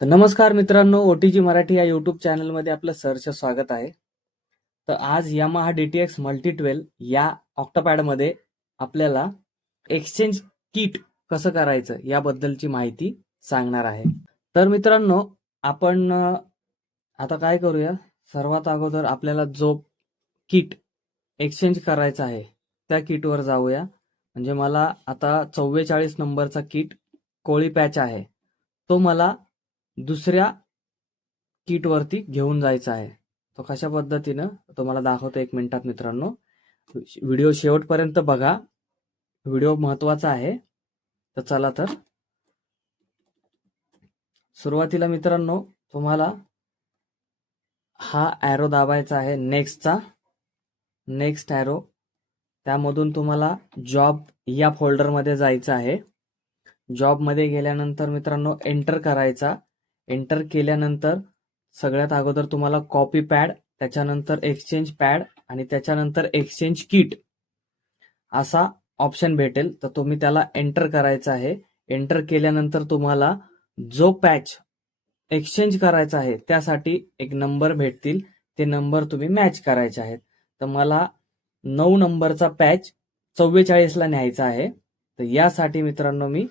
तर नमस्कार मित्रांनो, ओटीजी मराठी या यूट्यूब चॅनलमध्ये आपलं सहर्ष स्वागत आहे. तर आज यामाहा DTX मल्टी 12 या ऑक्टोपॅडमध्ये आपल्याला एक्सचेंज किट कसं करायचं याबद्दलची माहिती सांगणार आहे. तर मित्रांनो, आपण आता काय करूया, सर्वात अगोदर आपल्याला जो किट एक्सचेंज करायचा आहे त्या किटवर जाऊया. म्हणजे मला आता 44 नंबरचा किट कोळी पॅच आहे, तो मला दुसऱ्या किटवरती घेऊन जायचा आहे. तो कशा पद्धतीनं तुम्हाला दाखवतो 1 मिनिटात मित्रांनो. व्हिडिओ शेवटपर्यंत बघा, व्हिडिओ महत्वाचा आहे. तर चला, तर सुरुवातीला मित्रांनो तुम्हाला हा ॲरो दाबायचा आहे, नेक्स्ट ॲरो. त्यामधून तुम्हाला जॉब या फोल्डरमध्ये जायचं आहे. जॉबमध्ये गेल्यानंतर मित्रांनो एंटर करायचा. एंटर केल्यानंतर सगळ्यात अगोदर तुम्हाला कॉपी पॅड, त्याच्यानंतर एक्सचेंज पॅड आणि त्याच्यानंतर एक्सचेंज किट असा ऑप्शन भेटेल. तर तुम्ही त्याला एंटर करायचा आहे. एंटर केल्यानंतर तुम्हाला जो पॅच एक्सचेंज करायचा आहे त्यासाठी एक नंबर भेटतील, ते नंबर तुम्ही मॅच करायचे आहेत. तर मला 9 नंबरचा पॅच 44ला न्यायचा आहे. तर यासाठी मित्रांनो मी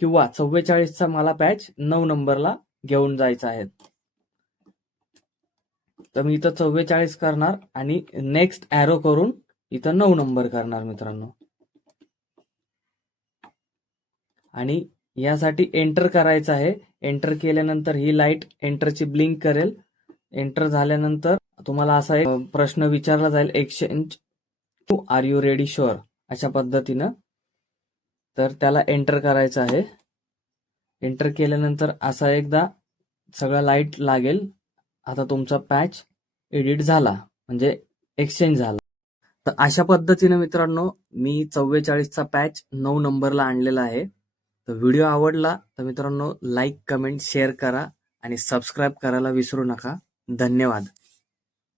किंवा 44चा मला पॅच 9 नंबरला घेऊन जायचा आहे. तर मी इथं 44 करणार आणि नेक्स्ट ॲरो करून इथं 9 नंबर करणार मित्रांनो. आणि यासाठी एंटर करायचं आहे. एंटर केल्यानंतर ही लाईट एंटरची ब्लिंक करेल. एंटर झाल्यानंतर तुम्हाला असा एक प्रश्न विचारला जाईल, exchange are you ready sure, अशा पद्धतीनं. तर त्याला एंटर करायचं आहे. एंटर केल्यानंतर असा एकदा सगळं लाईट लागेल. आता तुमचा पॅच एडिट झाला, म्हणजे एक्सचेंज झाला. तर अशा पद्धतीने मित्रांनो मी 44चा पॅच 9 नंबरला आणलेला आहे. तर व्हिडिओ आवडला तर मित्रांनो लाईक, कमेंट, शेअर करा आणि सबस्क्राईब करायला विसरू नका. धन्यवाद.